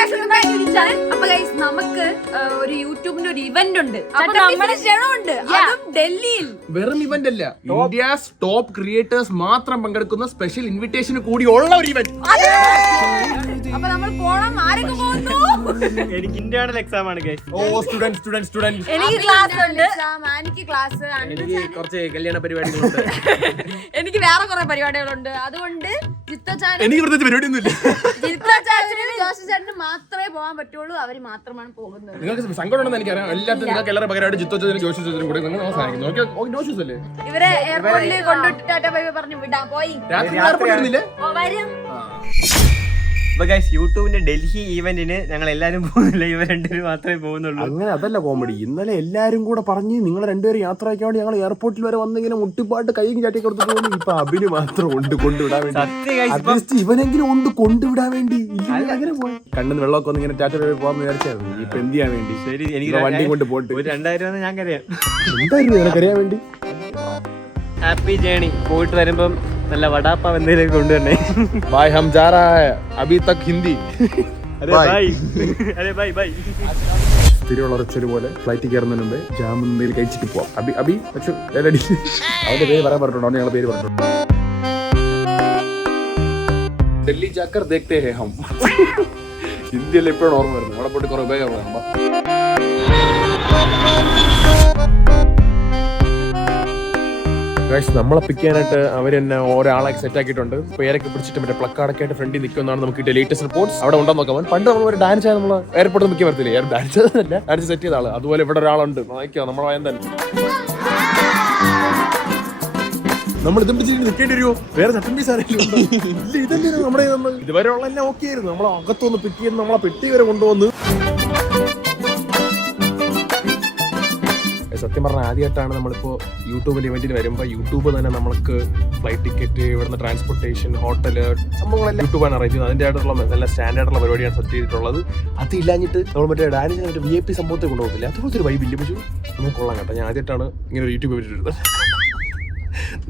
അപ്പൊ ഗൈസ് നമുക്ക് ഒരു യൂട്യൂബിന്റെ ഒരു ഇവന്റ് ഉണ്ട്, ഡൽഹിയിൽ. വെറും ഇവന്റ് അല്ല, ഇന്ത്യസ് ടോപ്പ് ക്രിയേറ്റേഴ്സ് മാത്രം പങ്കെടുക്കുന്ന സ്പെഷ്യൽ ഇൻവിറ്റേഷന് കൂടി ഉള്ള ഒരു ഇവന്റ്. അപ്പൊ നമ്മൾ പോണം. ആരൊക്കെ പോകുന്നു? എനിക്ക് ഇന്റേണൽ എക്സാം ആണ് ഗൈസ്. സ്റ്റുഡന്റ് എനിക്ക് ക്ലാസ് ഉണ്ട്, എനിക്ക് ക്ലാസ്, എനിക്ക് കുറച്ച് കല്യാണ പരിപാടികളുണ്ട്, എനിക്ക് വേറെ കുറെ പരിപാടികളുണ്ട്. അതുകൊണ്ട് എനിക്ക് പ്രത്യേകിച്ച് പരിപാടിയൊന്നുമില്ല. ചേട്ടന് മാത്രമേ പോകാൻ പറ്റുള്ളൂ, അവര് മാത്രമാണ് പോകുന്നത്. നിങ്ങൾക്ക് സങ്കടം ഉണ്ടെന്ന് എനിക്കറിയാം. എല്ലാത്തിനും നിങ്ങൾക്ക് എല്ലാവരും പകരമായിട്ട് ജിത്തോച്ചതിനും ജോഷിച്ചതിനും കൂടെ നിങ്ങൾ സഹായിക്കുന്നു. അല്ലേ ഇവരെ എയർപോർട്ടിൽ കൊണ്ടുവിട്ട് ടാറ്റ ബൈ ബൈ പറഞ്ഞു വിടാൻ പോയി. രാത്രി വരുന്നില്ലേ? വരും. അപ്പൊ ഗൈസ് യൂട്യൂബിന്റെ ഡൽഹി ഈവന്റിന് ഞങ്ങൾ എല്ലാരും പോകുന്നില്ല, ഇവർ രണ്ടുപേരും മാത്രമേ പോകുന്നുള്ളൂ. അങ്ങനെ അതല്ല കോമഡി. ഇന്നലെ എല്ലാരും കൂടെ പറഞ്ഞ് നിങ്ങൾ രണ്ടുപേരും യാത്ര അയക്കാൻ വേണ്ടി ഞങ്ങൾ എയർപോർട്ടിൽ വരെ വന്നിങ്ങനെ മുട്ടിപ്പാട്ട് കൈയും ചാട്ടി കൊടുത്തു പോകുന്നു. ഇപ്പൊ അഭിന് മാത്രം ഉണ്ട് കൊണ്ടുവിടാൻ വേണ്ടി. ഇവനെങ്കിലും ഉണ്ട് കൊണ്ടുവിടാൻ വേണ്ടി. അങ്ങനെ പോയി കണ്ണിന് വെള്ളമൊക്കെ ഒന്ന് ഇങ്ങനെ ടാറ്റ പോകാന്ന് വിചാരിച്ചായിരുന്നു. ഇപ്പൊ എന്ത് ചെയ്യാൻ വേണ്ടി? ശരി, എനിക്ക് വണ്ടി കൊണ്ട് പോയിട്ട് 2000 ഞാൻ കരയാം. എന്തായിരുന്നു നിനക്കറിയാൻ വേണ്ടി? Happy journey. പോയിട്ട് വരുമ്പം നല്ല വടാപ്പാവ് എന്തെങ്കിലും കൊണ്ടുവരണേ. ഭായ് ഹം ജാ രഹാ ഹൈ അഭി തക് ഹിന്ദി. സ്ഥിരമുള്ള പോലെ ഫ്ലൈറ്റ് കയറുന്നതിന് മുമ്പേ ജാം എന്തെങ്കിലും കഴിച്ചിട്ട് പോവാം. അഭി അവന്റെ പേര് പറയാൻ പറഞ്ഞിട്ടുണ്ടോ? ഞങ്ങളുടെ പേര് പറഞ്ഞിട്ടുണ്ടോ? ഡൽഹി ജാക്കർ ദേഖ്തേ ഹേ ഹം. ഹിന്ദിയിൽ എപ്പോഴും ഓർമ്മ വരുന്നു. അവിടെ പോയിട്ട് കുറെ ഉപയോഗം. നമ്മളെ പിക്ക് ചെയ്യാനായിട്ട് അവർ തന്നെ ഒരാളെ സെറ്റ് ആക്കിയിട്ടുണ്ട്. പേരൊക്കെ പിടിച്ചിട്ട് മറ്റേ പ്ലക്കാർഡൊക്കെ ആയിട്ട് ഫ്രണ്ടിൽ നിൽക്കുന്നതാണ് നമുക്ക് ലേറ്റസ്റ്റ് റിപ്പോർട്ട്സ്. അവിടെ ഉണ്ടെന്ന് നോക്കാൻ. പണ്ട് നമ്മൾ ഒരു ഡാൻസ് ആയി നമ്മൾ എയർപോർട്ടിൽ മിക്ക വരത്തില്ലേ? ഡാൻസ് അല്ല, ഡാൻസ് സെറ്റ് ചെയ്ത ആള്. അതുപോലെ ഇവിടെ ഒരാളുണ്ട്. നോക്കിയോ നമ്മളെ വായൻ തന്നെ. നമ്മൾ ഇതും പിടിച്ചിട്ട് നിൽക്കേണ്ടി വരുമോ? വേറെ ചട്ടൻ പീസ് ആരെങ്കിലും ഇല്ല, ഇതല്ലേ നമ്മുടെ ഇതുവരെ ഉള്ള എല്ലാം ഓക്കെ ആയിരുന്നു. നമ്മളെ അകത്തൊന്ന് പിക്ക് ചെയ്ത് നമ്മളെ പെട്ടി വരെ കൊണ്ടുവന്ന്. സത്യം പറഞ്ഞാൽ ആദ്യമായിട്ടാണ് നമ്മളിപ്പോൾ യൂട്യൂബിൽ ഇവന്റിന് വരുമ്പോൾ യൂട്യൂബ് തന്നെ നമ്മൾക്ക് ഫ്ലൈറ്റ് ടിക്കറ്റ്, ഇവിടുന്ന് ട്രാൻസ്പോർട്ടേഷൻ, ഹോട്ടല് സംഭവങ്ങളെല്ലാം യൂട്യൂബാണ് അറേഞ്ച് ചെയ്യുന്നത്. അതിൻ്റെ ആയിട്ടുള്ള നല്ല സ്റ്റാൻഡേർഡുള്ള പരിപാടിയാണ് സെറ്റ് ചെയ്തിട്ടുള്ളത്. അത് ഇല്ലാഞ്ഞിട്ട് നമ്മൾ മറ്റേ ഡാൻസിന് മറ്റേ VIP സംഭവത്തെ കൊണ്ടുപോകത്തില്ല. അതുപോലത്തെ ഒരു വൈബില്ല. പക്ഷേ നമുക്ക് കൊള്ളാം കേട്ടോ. ഞാൻ ആദ്യമായിട്ടാണ് ഇങ്ങനെ ഒരു യൂട്യൂബ് ഇവന്റ്.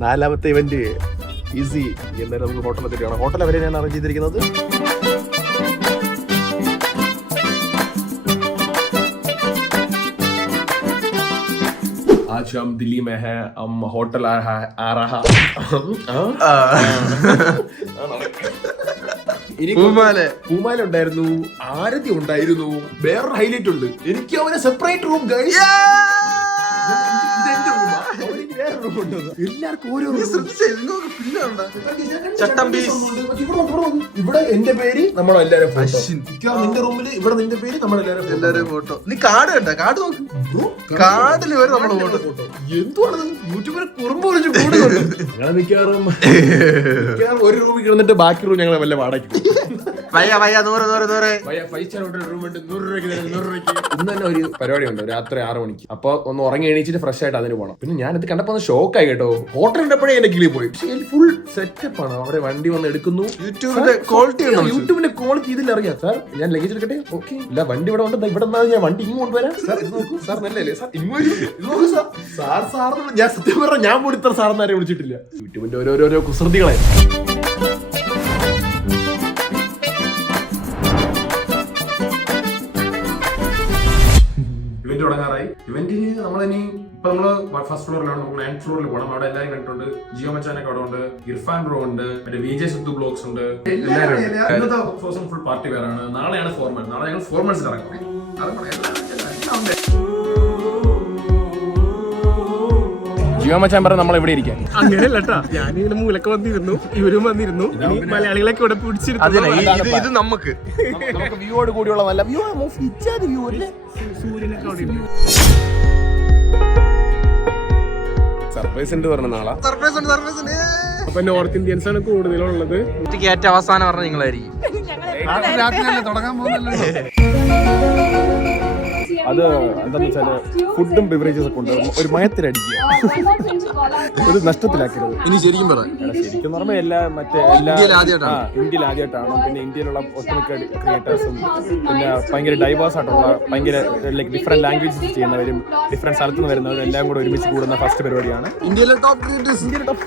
4ാമത്തെ ഇവന്റ് ഈസി. എന്തായാലും നമുക്ക് ഹോട്ടലിൽ തരികയാണ്. ഹോട്ടൽ അവരെ ഞാൻ അറേഞ്ച് ചെയ്തിരിക്കുന്നത്. आज हम दिल्ली में है, हम होटल आ रहा പൂമാല ഉണ്ടായിരുന്നു, ആരതി ഉണ്ടായിരുന്നു, വേറൊരു ഹൈലൈറ്റ് ഉണ്ട്. എനിക്ക് അവനെ സെപ്പറേറ്റ് റൂം. എല്ലാവർക്കും ഓരോ ഇവിടെ എന്റെ പേര് നമ്മളെല്ലാരും നിന്റെ റൂമില് ഇവിടെ നിന്റെ പേര് നമ്മളെല്ലാരും ഫോട്ടോ. നീ കാർഡ് കണ്ട? കാർഡ് നോക്ക്. കാർഡിൽ വരെ നമ്മളെ ഫോട്ടോ. എന്തുവാണ് യൂട്യൂബിൽ കുറുമ്പ് വിളിച്ച് കൂടുന്നുണ്ട്. ഞങ്ങളെ മിക്കവാറും ഒരു റൂമിൽ കിടന്നിട്ട് ബാക്കി റൂം ഞങ്ങളെ വല്ല വാടകയ്ക്ക്. ഇന്ന് തന്നെ ഒരു പരിപാടി ഉണ്ട് രാത്രി 6 മണിക്ക്. അപ്പൊ ഒന്ന് ഉറങ്ങി എണീച്ചിട്ട് ഫ്രഷ് ആയിട്ട് അതിന് പോകണം. പിന്നെ ഞാനത് കണ്ടപ്പോ ഷോക്കായി കേട്ടോ. ഹോട്ടൽ ഉണ്ടപ്പോഴേ എന്റെ കിളി പോയി. പക്ഷേ ഫുൾ സെറ്റപ്പ് ആണ്. അവിടെ വണ്ടി വന്ന് എടുക്കുന്നു. യൂട്യൂബിന്റെ ക്വാളിറ്റി ഇതിൽ അറിയാം. സാർ ഞാൻ ലഗേജ് എടുക്കട്ടെ? ഓക്കെ. ഇല്ല, വണ്ടി ഇവിടെ വന്നിട്ട് ഇവിടെ ഞാൻ വണ്ടി ഇങ്ങ് കൊണ്ടുവരാം. സാർ ഇത് നോക്കൂ. സാർ നല്ലല്ലേ? സാർ ഇങ്ങോട്ട് സാർ ഞാൻ സത്യം പറഞ്ഞ ഞാൻ പോലും ഇത്ര സാറെന്നാരെ വിളിച്ചിട്ടില്ല. യൂട്യൂബിന്റെ ഓരോരോ കുസൃതികളെ. ഇവന്റ് തുടങ്ങാറായി. ഇവന്റിന് നമ്മളിനി ഇപ്പൊ നമ്മള് ഫസ്റ്റ് ഫ്ലോറിലാണ്. നമുക്ക് 9th ഫ്ലോറിൽ പോകണം. അവിടെ എല്ലാവരും കണ്ടിട്ടുണ്ട്. ജിയോ മച്ചാനൊക്കെ അവിടെ ഉണ്ട്, ഇർഫാൻ ബ്രോ ഉണ്ട്, മറ്റേ VJ സിദ്ധു ബ്ലോഗ്സ് ഉണ്ട്. എല്ലാവരും ഇന്നത്തെ ദിവസം ഫുൾ പാർട്ടി വേറാണ്. നാളെയാണ് ഫോർമൽ. നാളെ ഞങ്ങൾ ഫോർമൽസിൽ ഇറങ്ങും. ജിയോ മച്ചാൻ പറഞ്ഞ നമ്മൾ എവിടെ ഇരിക്കാൻ അങ്ങനെയല്ലട്ടാ. ഞാനിങ്ങനെ മൂലൊക്കെ വന്നിരുന്നു, ഇവരും വന്നിരുന്നു. മലയാളികളൊക്കെ ഇവിടെ പിടിച്ചിരുന്നു. ഇത് നമുക്ക് വ്യൂയോട് കൂടിയുള്ള നല്ല വ്യൂ. സർപ്രൈസ് ഉണ്ട് പറഞ്ഞ നാളെ. അപ്പൊ നോർത്ത് ഇന്ത്യൻസ് ആണ് കൂടുതലുള്ളത്. ഏറ്റവും അവസാനം പറഞ്ഞ നിങ്ങളായിരിക്കും. തുടങ്ങാൻ പോകുന്നല്ലോ. അത് എന്താന്ന് വെച്ചാല് ഫുഡും ബിവറേജസ് ഒക്കെ ഉണ്ട്. ഒരു മയത്തിലടിക്കുക, ഒരു നഷ്ടത്തിലാക്കരുത്. ഇനി ശരിക്കും ശരിക്കും പറയുമ്പോൾ ഇന്ത്യയിൽ ആദ്യമായിട്ടാണ്. പിന്നെ ഇന്ത്യയിലുള്ള ഒട്ടുമിക്ക ക്രിയേറ്റേഴ്സും പിന്നെ ഭയങ്കര ഡൈവേഴ്സ് ആയിട്ടുള്ള ഭയങ്കര ഡിഫറെന്റ് ലാംഗ്വേജസ് ചെയ്യുന്നവരും ഡിഫറെന്റ് സ്ഥലത്ത് നിന്ന് വരുന്നവരും എല്ലാം കൂടെ ഒരുമിച്ച് കൂടുന്ന ഫസ്റ്റ് പരിപാടിയാണ്. ഇന്ത്യയിലെ ടോപ്പ് ക്രിയേറ്റേഴ്സ്. ഇന്ത്യയിലെ ടോപ്പ്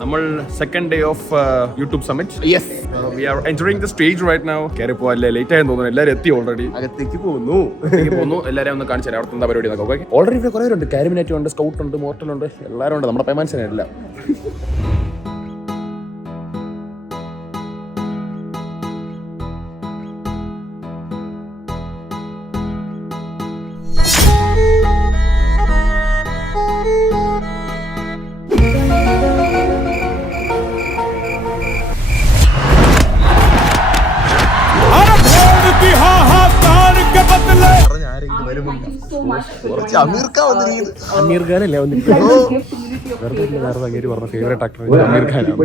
നമ്മൾ second day of YouTube summit. Yes, we are enjoying the stage right now. കയറി പോവാല്ലേ, ലേറ്റ് ആയെന്ന് തോന്നുന്നു. എല്ലാവരും എത്തി ഓൾറെഡി. അകത്തേക്ക് പോകുന്നു. എല്ലാവരും ഒന്ന് കാണിച്ചു തരാം അവിടുത്തെ എന്താ പരിപാടി നോക്കാം. ഓൾറെഡി ഇവിടെ കുറേ ഉണ്ട്. കാരിമിനേറ്റ് ഉണ്ട്, സ്കൗട്ട് ഉണ്ട്, മോർട്ടൽ ഉണ്ട്, എല്ലാവരും ഉണ്ട്. നമ്മുടെ പേമാൻസിനെല്ലാം അമീർ ഖാനല്ലേ പറഞ്ഞ ഫേവറേറ്റ് ആക്ടർ അമീർ ഖാനാണ്.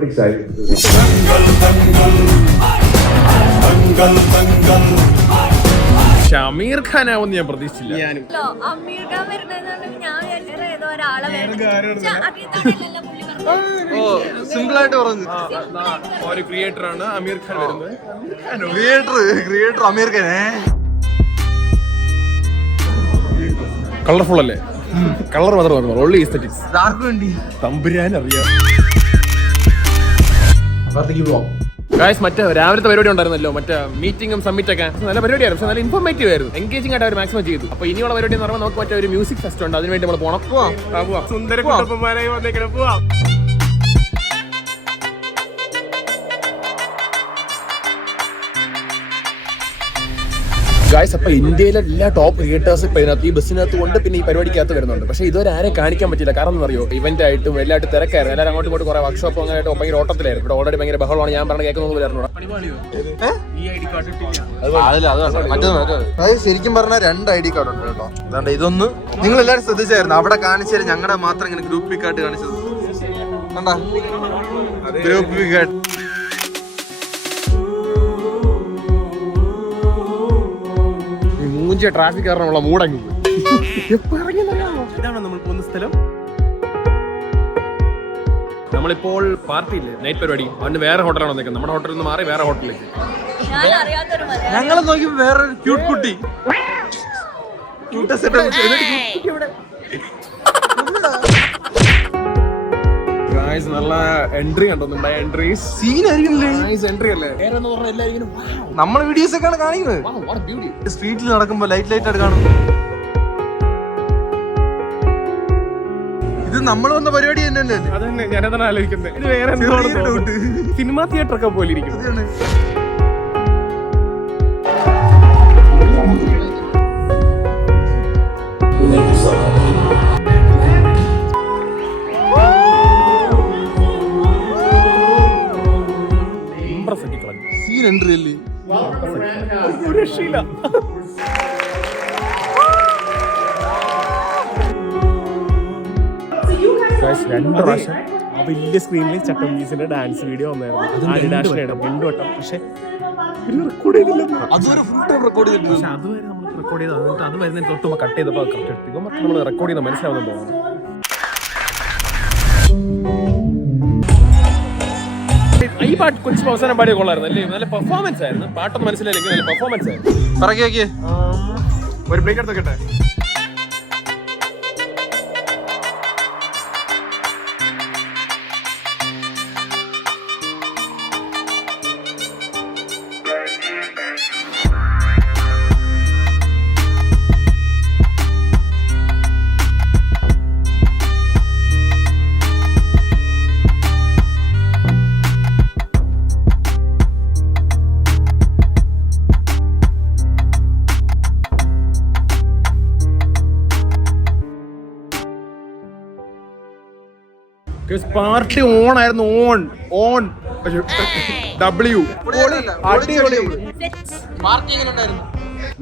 പക്ഷെ അമീർ ഖാനാവെന്ന് ഞാൻ പ്രതീക്ഷിച്ചില്ല. അമീർ ഖാൻ വരുന്നതെന്ന് ഞാൻ ഏതോ ഒരാളെ സിമ്പിൾ ആയിട്ട് പറഞ്ഞു. ഒരു ക്രിയേറ്റർ ആണ് അമീർ ഖാൻ വരുന്നത്. ക്രിയേറ്റർ അമീർ ഖാൻ കളർഫുൾ അല്ലേ? കളർ മാത്രം പറഞ്ഞു, ഓൺലി എസ്തെറ്റിക്സ്. ആർക്കും വേണ്ടി തമ്പുരാൻ അറിയാം. ഗായ്സ്, മറ്റേ രാവിലത്തെ പരിപാടി ഉണ്ടായിരുന്നല്ലോ, മറ്റേ മീറ്റിംഗും സമ്മിറ്റൊക്കെ നല്ല പരിപാടിയായിരുന്നു. പക്ഷെ നല്ല ഇൻഫോർമേറ്റീവ് ആയിരുന്നു, എൻഗേജിംഗ് ആയിട്ട് അവർ മാക്സിമം ചെയ്തു. അപ്പൊ ഇനിയുള്ള പരിപാടി എന്ന് പറയുമ്പോൾ നമുക്ക് മറ്റേ ഒരു മ്യൂസിക് ഫെസ്റ്റ് ഉണ്ട്, അതിനുവേണ്ടി നമ്മൾ പോകണം. സുന്ദര കുട്ടപ്പന്മാരായി വന്നേക്കണം, പോവാം. ഗായ്സ്, അപ്പൊ ഇന്ത്യയിലെ എല്ലാ ടോപ്പ് ക്രിയേറ്റേഴ്സ് ഇപ്പൊ ഇതിനകത്ത് ഈ ബസ്സിനകത്ത് കൊണ്ട് പിന്നെ ഈ പരിപാടിക്കകത്ത് വരുന്നുണ്ട്. പക്ഷേ ഇതുവരെ ആരെയും കാണിക്കാൻ പറ്റില്ല. കാരണം എന്ന് അറിയോ, ഇവന്റ് ആയിട്ടും എല്ലായിട്ടും തിരക്കായിരുന്നു. എല്ലാവരും അങ്ങോട്ടും ഇങ്ങോട്ട് കുറെ വർക്ക്ഷോപ്പ് അങ്ങനെ ഭയങ്കര ഓട്ടത്തിലായിരുന്നു. ഇവിടെ ഓൾറെഡി ഭയങ്കര ബഹളമാണ്. ഞാൻ പറഞ്ഞ കേൾക്കുന്നത് അത് ശരിക്കും പറഞ്ഞാൽ 2 ID കാർഡ് ഉണ്ട് കേട്ടോ. അതാണ്ട് ഇതൊന്ന് നിങ്ങൾ എല്ലാവരും ശ്രദ്ധിച്ചായിരുന്നു. അവിടെ കാണിച്ചാൽ ഞങ്ങളുടെ മാത്രം ഇങ്ങനെ ഗ്രൂപ്പ് പി കാർഡ് കാണിച്ചത് കണ്ടാ, ഗ്രൂപ്പ് പി കാർഡ്. ട്രാഫിക് കാരണമുള്ള മൂടങ്ങി. ഇതാണ് നമ്മൾ പോകുന്ന സ്ഥലം. നമ്മളിപ്പോൾ പാർട്ടിയില്ലേ, നൈറ്റ് പരിപാടി. അവന് വേറെ ഹോട്ടലാണ് വന്നേക്കുന്നത്. നമ്മുടെ ഹോട്ടലിൽ നിന്ന് മാറി വേറെ ഹോട്ടലിലേക്ക്. ഞങ്ങളെ നോക്കി വേറെ ക്യൂട്ട് കുട്ടി നല്ല എൻട്രി കണ്ടോ? നമ്മുടെ എൻട്രി സീൻ ആയിരിക്കില്ലേ? എൻട്രി അല്ലേ? നമ്മളെ വീഡിയോസ് ഒക്കെയാണ് കാണിക്കുന്നത്. സ്ട്രീറ്റിൽ നടക്കുമ്പോ ലൈറ്റ് ആയിട്ട് കാണും. ഇത് നമ്മൾ വന്ന പരിപാടി തന്നെയല്ലേ? അതന്നെ ഞാനതാണ് ആലോചിക്കുന്നത്. ഇത് വേറെ സിനിമാ തിയേറ്റർ ഒക്കെ പോലെ ഇരിക്കും. സീൻ എൻട്രി അല്ലേ? രക്ഷയില്ല. രണ്ട് പ്രാവശ്യം ആ വലിയ സ്ക്രീനിൽ ചട്ടമ്പീസിന്റെ ഡാൻസ് വീഡിയോ വന്നായിരുന്നു. 2 വട്ടം. പക്ഷെ റെക്കോർഡ് ചെയ്തില്ല. അതുവരെ ഫുൾ ടൈം റെക്കോർഡ് ചെയ്തിട്ടുണ്ട്. പക്ഷെ അതുവരെ നമ്മൾ റെക്കോർഡ് ചെയ്ത് അത് വരുന്നതിന് തൊട്ട് കട്ട് ചെയ്തപ്പോൾ കറക്റ്റ് എടുത്തു. ഇപ്പം നമ്മൾ റെക്കോർഡ് ചെയ്യുന്ന മനസ്സിലാവുന്നു തോന്നുന്നു. ഈ പാട്ട് കൊച്ചു അവസാനം പാടിയ കൊള്ളായിരുന്നു അല്ലേ? നല്ല പെർഫോമൻസ് ആയിരുന്നു. പാട്ടൊന്നും മനസ്സിലായില്ലെങ്കിൽ നല്ല പെർഫോമൻസ് ആയിരുന്നു. ഒരു ബ്രേക്ക് എടുത്തോട്ടെ. പാർട്ടി ഓൺ ആയിരുന്നു. ഓൺ W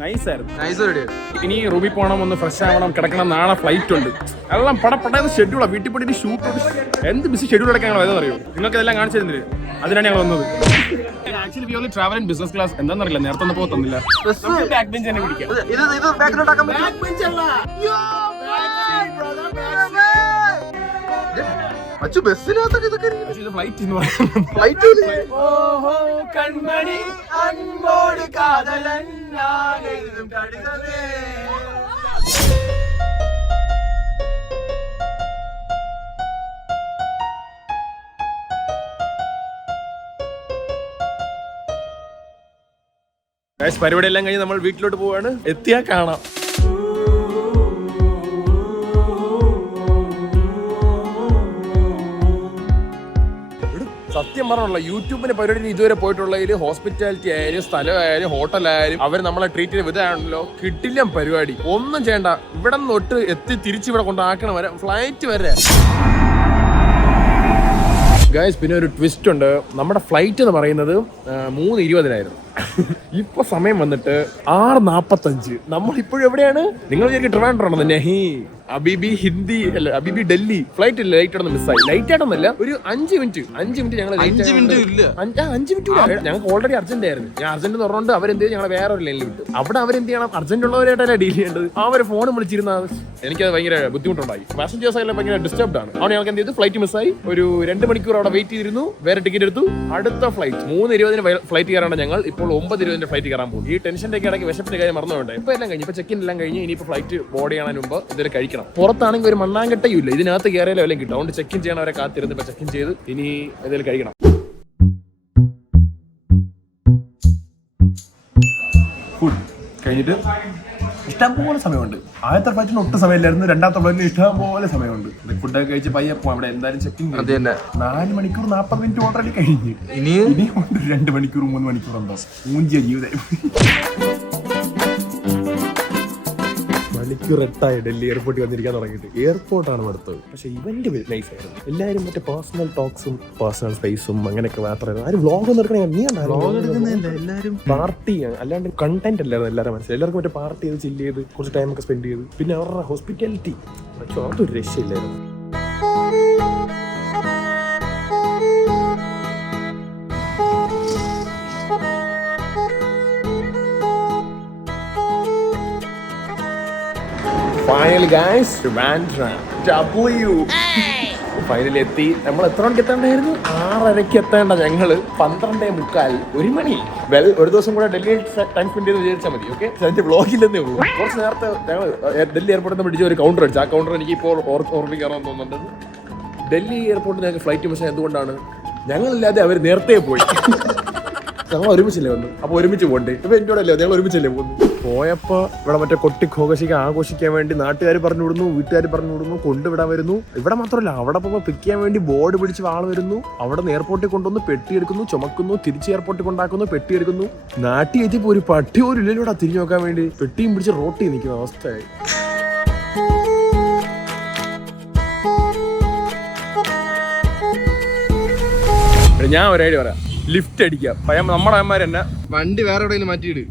നൈസ് ആയിരുന്നു. ഇനി റൂമിൽ പോകണം, ഒന്ന് ഫ്രഷ് ആവണം, കിടക്കണം. നാളെ ഫ്ലൈറ്റ് ഉണ്ട്. എല്ലാം പടപെട്ട ഷെഡ്യൂളാണ്. വീട്ടിൽ പോയിട്ട് ഷൂട്ട് എന്ത് ബിസി ഷെഡ്യൂൾ അടക്കാൻ ഞങ്ങൾ വരുന്നറിയോ? നിങ്ങൾക്ക് ഇതെല്ലാം കാണിച്ചു തരുന്നില്ല. അതിനാണ് ഞങ്ങൾ വന്നത്. Actually we only travel in business class. എന്താണെന്നറിയില്ല, നേരത്തെ ഒന്നും പോകുന്നില്ല. ബാക്ക് ബെഞ്ച് തന്നെ പിടിക്കാം. ബസ്സിനകത്തൊക്കെ ഇതൊക്കെ ഫ്ലൈറ്റ് കൺമണി അൻപോട് കാതലൻ പരിപാടി എല്ലാം കഴിഞ്ഞ് നമ്മൾ വീട്ടിലോട്ട് പോവാണ്. എത്തിയാ കാണാം. സത്യം പറഞ്ഞുള്ള യൂട്യൂബിന്റെ പരിപാടിയിൽ ഇതുവരെ പോയിട്ടുള്ളതിൽ ഹോസ്പിറ്റാലിറ്റി ആയാലും സ്ഥലമായാലും ഹോട്ടലായാലും അവർ നമ്മളെ ട്രീറ്റ് ചെയ്ത് വിധാണല്ലോ. കിട്ടില്ല പരിപാടി. ഒന്നും ചെയ്യണ്ട. ഇവിടെ നിന്ന് തൊട്ട് എത്തി തിരിച്ച് ഇവിടെ കൊണ്ടാക്കണം വരെ ഫ്ലൈറ്റ് വരെ. ഗൈസ് പിന്നെ ഒരു ട്വിസ്റ്റ് ഉണ്ട്. നമ്മുടെ ഫ്ലൈറ്റ് എന്ന് പറയുന്നത് 3:20 ഇപ്പൊ സമയം വന്നിട്ട് 6:45. നമ്മൾ ഇപ്പോഴും എവിടെയാണ്? നിങ്ങൾ വിചാരിക്കും ട്രിവാൻഡ്രം ആണെന്ന്. നെഹി അബിബി ഹിന്ദി അല്ല, അബിബി ഡൽഹി. ഫ്ലൈറ്റ് ലൈറ്റ് ആണെന്ന് മിസ്സായി. ലൈറ്റ് ആയിട്ടൊന്നല്ല, ഒരു 5 മിനിറ്റ് ഞങ്ങൾ 5 മിനിറ്റ് ഞങ്ങൾക്ക് ഓൾറെഡി അർജന്റ് ആയിരുന്നു. ഞാൻ അർജന്റ് എന്ന് പറഞ്ഞുകൊണ്ട് അവരെന്ത് ചെയ്യും, ഞങ്ങൾ വേറെ ഒരു ലൈനിൽ വിട്ടു. അവിടെ അവരെന്ത് ചെയ്യണം, അർജന്റ് ഉള്ളവരായിട്ടല്ല ഡീൽ ചെയ്യേണ്ടത്. അവർ ഫോൺ വിളിച്ചിരുന്ന എനിക്കത് ഭയങ്കര ബുദ്ധിമുട്ടുണ്ടായി. പാസഞ്ചേഴ്സ് ആയാലും ഭയങ്കര ഡിസ്റ്റർബ്ഡ് ആണ്. അവിടെ ഞങ്ങൾക്ക് എന്ത് ചെയ്തു, ഫ്ലൈറ്റ് മിസ്സായി. ഒരു 2 മണിക്കൂർ അവിടെ വെയിറ്റ് ചെയ്തിരുന്നു. വേറെ ടിക്കറ്റ് എടുത്തു. അടുത്ത ഫ്ലൈറ്റ് 3:20 ഫ്ലൈറ്റ് കയറാണ്. ഞങ്ങൾ ഇപ്പോൾ 9:20 ഫ്ലൈറ്റ് കയറാൻ പോകും. ഈ ടെൻഷന്റെ ഇടയ്ക്ക് വിശപ്പിന്റെ കാര്യം മറന്നുകൊണ്ട് ഇപ്പൊ എല്ലാം കഴിഞ്ഞു. ഇപ്പൊ ചെക്കിൻ എല്ലാം കഴിഞ്ഞ് ഇനിയിപ്പോ ഫ്ലൈറ്റ് ബോർഡ് ചെയ്യാൻ മുമ്പ് ഇതൊരു കഴിക്കണം. പുറത്താണെങ്കിൽ ഒരു മണ്ണാങ്കട്ടയും ഇല്ല. ഇതിനകത്ത് കയറിയാലോ എല്ലാം കിട്ടും. അതുകൊണ്ട് ചെക്കിൻ ചെയ്യണം. അവരെ കാത്തിരുന്ന് ഇപ്പൊ ചെക്കിൻ ചെയ്ത് ഇനി എന്തെങ്കിലും കഴിക്കണം. ഫുഡ് കഴിഞ്ഞിട്ട് ഇഷ്ടംപോലെ സമയമുണ്ട്. ആദ്യത്തെ ഫ്ലൈറ്റിന് ഒട്ടും സമയമില്ലായിരുന്നു. രണ്ടാമത്തെ ഫ്ലൈറ്റിന് ഇഷ്ടംപോലെ സമയമുണ്ട്. ഫുഡൊക്കെ കഴിച്ച് പയ്യെ പോവാം. അവിടെ എന്തായാലും ചെക്കിങ് 4 മണിക്കൂർ 40 മിനിറ്റ് ഓൾറെഡി കഴിഞ്ഞ്. ഇനിയും 2 മണിക്കൂർ 3 മണിക്കൂർ ഉണ്ടോ മൂഞ്ചിയ ജീവിതം. മണിക്കൂറെട്ടായി ഡൽഹി എയർപോർട്ടിൽ വന്നിരിക്കാൻ തുടങ്ങിയിട്ട്. എയർപോർട്ടാണ് അടുത്തത്. പക്ഷെ ഇവന്റ് നൈസ് ആയിരുന്നു. എല്ലാവരും മറ്റേ പേഴ്സണൽ ടോക്സും പേഴ്സണൽ സ്പേസും അങ്ങനെയൊക്കെ മാത്രമായിരുന്നു. ആരും വ്ളോഗ് ഒന്നും എടുക്കണേ. നീ എല്ലാവരും പാർട്ടി അല്ലാണ്ട് കണ്ടന്റ് അല്ലായിരുന്നു. എല്ലാവരും മനസ്സിലായി. എല്ലാവർക്കും മറ്റേ പാർട്ടി ചെയ്ത് ചില്ല് ചെയ്ത് കുറച്ച് ടൈം ഒക്കെ സ്പെൻഡ് ചെയ്ത്. പിന്നെ അവരുടെ ഹോസ്പിറ്റാലിറ്റി അതൊരു രക്ഷയില്ലായിരുന്നു. ഫൈനലി ഗൈസ് ഫൈനലി എത്തി. നമ്മൾ എത്ര മണിക്ക് എത്തേണ്ടായിരുന്നു? 6:30 എത്തേണ്ട ഞങ്ങള് 12:45 1 മണി. വെൽ, ഒരു ദിവസം കൂടെ ഡൽഹിയിൽ ടൈം സ്പെൻഡ് ചെയ്ത് വിചാരിച്ചാൽ മതി. ഓക്കെ, അതിന്റെ ബ്ലോഗില്ലെന്നേ ഉള്ളൂ. കുറച്ച് നേരത്തെ ഞങ്ങൾ ഡൽഹി എയർപോർട്ടിൽ നിന്ന് പിടിച്ച ഒരു കൗണ്ടർ അടിച്ചു. ആ കൗണ്ടർ എനിക്ക് ഇപ്പോൾ ഓർമ്മിക്കാറാൻ തോന്നുന്നുണ്ട്. ഡൽഹി എയർപോർട്ടിൽ ഞങ്ങൾക്ക് ഫ്ലൈറ്റ് മിസ് എന്തുകൊണ്ടാണ്? ഞങ്ങളില്ലാതെ അവർ നേരത്തെ പോയി. ഞങ്ങൾ ഒരുമിച്ചല്ലേ വന്നു. അപ്പൊ ഒരുമിച്ച് പോകണ്ടേ? ഇപ്പൊ എൻ്റെ കൂടെ അല്ലേ, ഞങ്ങൾ ഒരുമിച്ചല്ലേ പോകുന്നു. പോയപ്പോ ഇവിടെ മറ്റേ ആഘോഷിക്കാൻ വേണ്ടി നാട്ടുകാർ പറഞ്ഞു വിടുന്നു, വീട്ടുകാർ പറഞ്ഞു വിടുന്നു, കൊണ്ടുവിടാൻ വരുന്നു. ഇവിടെ മാത്രമല്ല, അവിടെ പോകുമ്പോൾ പിക്ക് ചെയ്യാൻ വേണ്ടി ബോർഡ് പിടിച്ച് ആള് വരുന്നു. അവിടെ നിന്ന് എയർപോർട്ടിൽ കൊണ്ടുവന്ന് പെട്ടിയെടുക്കുന്നു, ചുമക്കുന്നു, തിരിച്ച് എയർപോർട്ടിൽ കൊണ്ടാക്കുന്നു, പെട്ടിയെടുക്കുന്നു. നാട്ടിൽ എത്തിയപ്പോ ഒരു പട്ടി ഒരു ഇല്ലൂടെ തിരിഞ്ഞു നോക്കാൻ വേണ്ടി പെട്ടിയും പിടിച്ച് റോട്ടി നിൽക്കുന്ന അവസ്ഥയായി. ഞാൻ ഒരു ഐഡിയ പറയാം. ലിഫ്റ്റ് അടിക്കാം. നമ്മുടെ അമ്മമാർ തന്നെ വണ്ടി വേറെ എവിടെയെങ്കിലും മാറ്റിയിട്.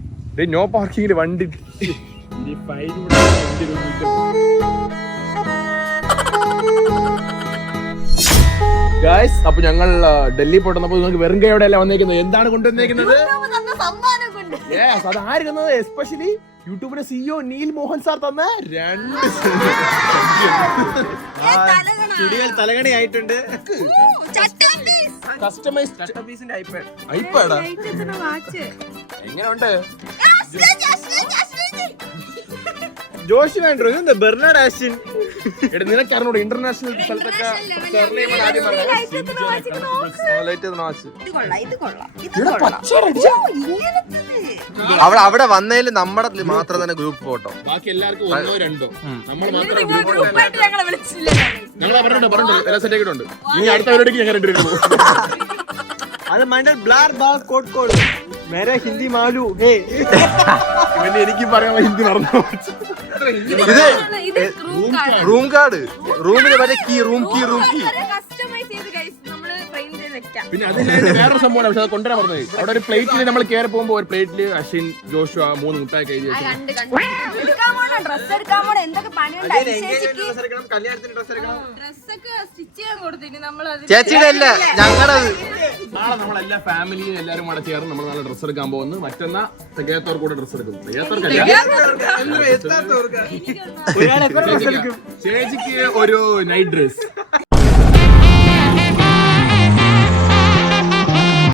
നോ പാർക്കിങ്ങിൽ വണ്ടി. ഗായ്സ്, അപ്പൊ ഞങ്ങൾ ഡൽഹി പോയിട്ടുന്നപ്പോ നിങ്ങൾക്ക് വെറും കൈയോടെ അല്ല വന്നേക്കുന്നത്. എന്താണ് കൊണ്ടുവന്നേക്കുന്നത്? അത് ആര് തന്നത്? എസ്പെഷ്യലി യൂട്യൂബിന്റെ സിഇഒ നീൽ മോഹൻ സാർ തന്ന 2 തലകണി ആയിട്ടുണ്ട്. Customised iPad. എങ്ങനെയുണ്ട്? ജോഷി വേണ്ടോ? ഇതെന്താ ബെർണാഡ് ആഷിൻ? നിനക്ക് അറിഞ്ഞൂടെ ഇന്റർനാഷണൽ സ്ഥലത്തൊക്കെ അവിടെ വന്നതിൽ നമ്മുടെ മാത്രം തന്നെ ഗ്രൂപ്പ് ഫോട്ടോ. ബാക്കി എല്ലാവർക്കും 1 2 നമ്മൾ മാത്രം ഞങ്ങൾ പറഞ്ഞിട്ടുണ്ട്. എല്ലാം സെറ്റ് ആക്കിയിട്ടുണ്ട്. ഇനി അടുത്ത പരിപാടിക്ക് ഞങ്ങൾ 2 പേരും പോകും. അത് മൈൻഡ് ബ്ലാർ ബാർ കോഡ് കോഡ് മേരെ ഹിന്ദി മാലു. ഹേ, ഇവന്റെ എനിക്ക് പറയാൻ ഹിന്ദി മറന്നു. ഇത് റൂം കാർഡ്. റൂമിന് മറ്റേ കീ, റൂം കീ. പിന്നെ അതിന് വേറൊരു സംഭവമാണ്. പക്ഷെ അത് കൊണ്ടുവരാൻ പറഞ്ഞത്. അവിടെ ഒരു പ്ലേറ്റിൽ നമ്മൾ കയറി പോകുമ്പോ ഒരു പ്ലേറ്റില് അശ്വിൻ, ജോഷുവ 3 മുട്ടായി കഴിഞ്ഞു. ചേച്ചിയുടെ അല്ല, ഞങ്ങളത്. നാളെ നമ്മളെല്ലാ ഫാമിലിയും എല്ലാരും കൂടെ ചേർന്ന് നമ്മൾ നാളെ ഡ്രസ്സ് എടുക്കാൻ പോകുന്നു. മറ്റന്നാ തികയാത്തവർക്ക് കൂടെ ഡ്രസ്സ് എടുക്കും. ചേച്ചിക്ക് ഒരു നൈറ്റ് ഡ്രസ്.